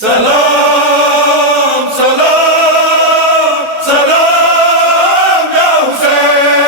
سلام سلام سلام یا حسین،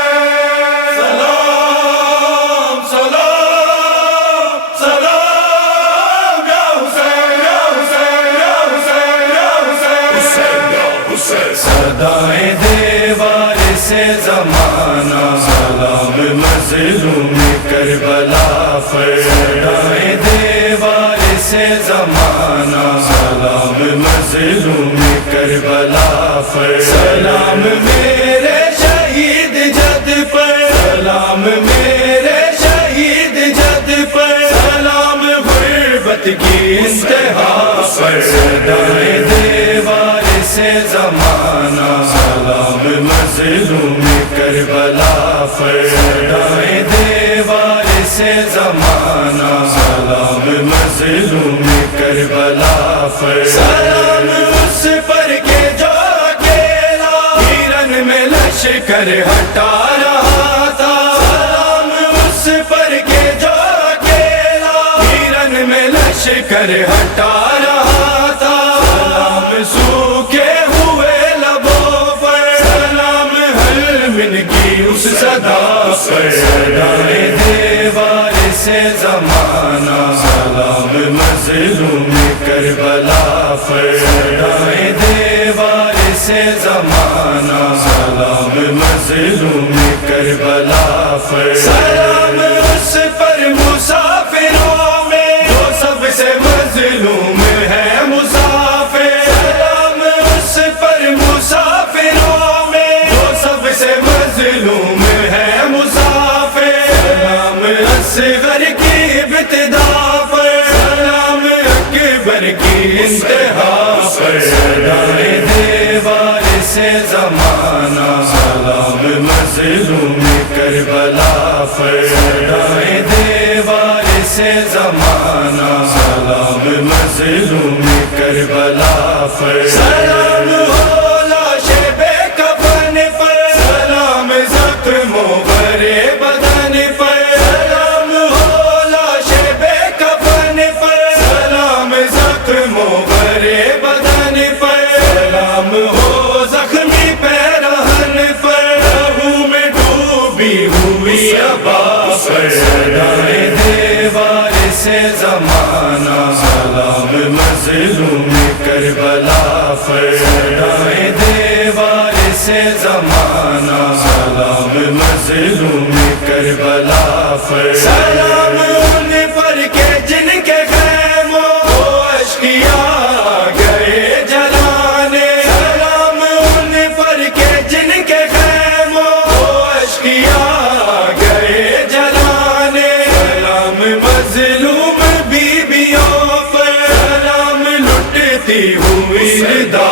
سلام سلام سلام یا حسین، یا حسین، یا حسین، یا حسین، یا حسین، صدائیں دیوار سے زمانہ، سلام مظلوم کربلا پر، صدائیں دیوار سے زمانہ، سلام مظلوم کربلا پر، سلام میرے شہید جد پر، سلام میرے شہید جد پر، سلام غربت کی انتہا پر، صدائیں دیوار سے زمانہ، سلام مظلوم کربلا پر، صدائیں دیوار سے زمانہ، سلام مظلوم کربلا پر، سلام اس پر کے جو اکیلا ہیرن میں لشکر ہٹا رہا تھا، سلام اس پر کے جو اکیلا ہیرن میں لشکر ہٹا رہا تھا، سلام سوکھے ہوئے لبوں پر، سلام حلمن کی اس صدا پر، صدائیں دیوار سے زمانہ، سلام مظلوم کربلا پر، صدائیں دیوار سے زمانہ، سلام مظلوم کربلا پر، سلام اس پر مسافروں میں جو سب سے مظلوم ہے مسافر، سلام اس پر مسافروں میں جو سب سے مظلوم ہے مسافر، سلام اصغر کی ابتدا پر، سلام اکبر کی انتہا پر، صدائیں دیوار سے زمانہ، سلام مظلوم کربلا پر، صدائیں دیوار سے زمانہ، سلام مظلوم کربلا پر، سلام ہو لاش بے کفن پر، سلام زخموں بھرے بدن پر، سلام ہو لاش بے کفن پر، سلام زخموں بھرے بدن پر، سلام ہو زخمی پیرہن پر، لہو میں ڈوبی ہوئی عباس پر، صدائیں دیوار سے زمانہ، سلام مظلوم کربلا پر، صدائیں دیوار سے زمانہ، سلام مظلوم کربلا پر، سلام ان پر کے جن کے خیموں کو اشکیاء گئے جلانے، سلام ان پر کے جن کے خیموں کو اشکیاء گئے جلانے، سلام مظلوم بیویوں پر، سلام لٹتی ہوئی ردا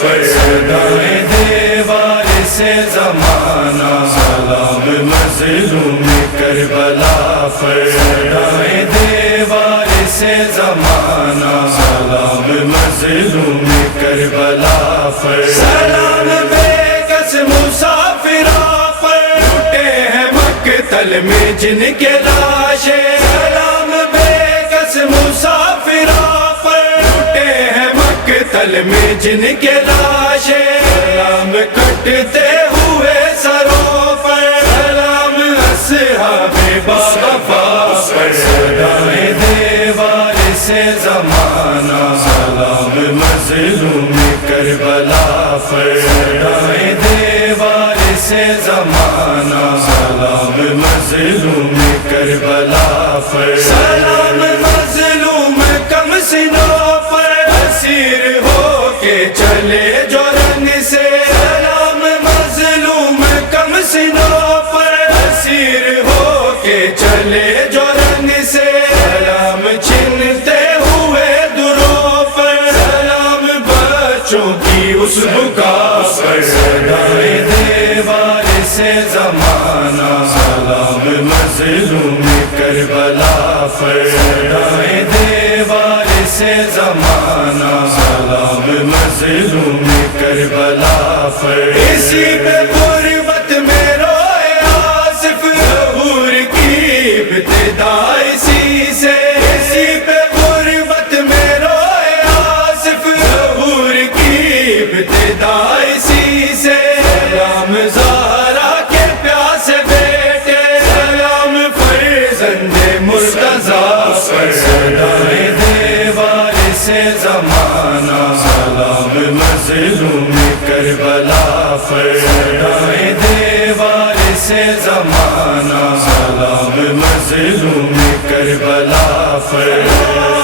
پر، صدائیں دیوار سے زمانہ، سلام مظلوم کربلا پر، صدائیں دیوار سے زمانہ، سلام مظلوم کربلا پر، سلام بے کس مسافروں پر، ٹوٹے ہیں مقتل میں جن کے لاشیں، سلام بے کس مسافروں پر، ٹوٹے ہیں مقتل میں جن کے لاشیں، سلام کٹتے ہوئے سروں پر، سلام اصحاب باوفا پر، صدائیں دیوار سے زمانہ، سلام مظلوم کربلا پر، صدائیں دیوار سے زمانہ، سلام مظلوم کربلا پر، سلام مظلوم کم سنوں پر، اسیر ہو کے چلے جو رنگ سے، سلام مظلوم کم سنوں پر، اسیر ہو کے چلے جو رنگ سے، سلام چھنتے ہوئے دروں پر، سلام بچوں کی اس بکا پر، صدائیں دیوار سے زمانہ، سلام مظلوم کربلا پر، صدائیں دیوار سے زمانہ، سلام مظلوم کربلا پر، اسی پہ غربت میں روئے آصف، ظہور کی ابتدا اسی سے، اسی پہ غربت میں روئے آصف، زمانہ، سلام مظلوم کربلا پر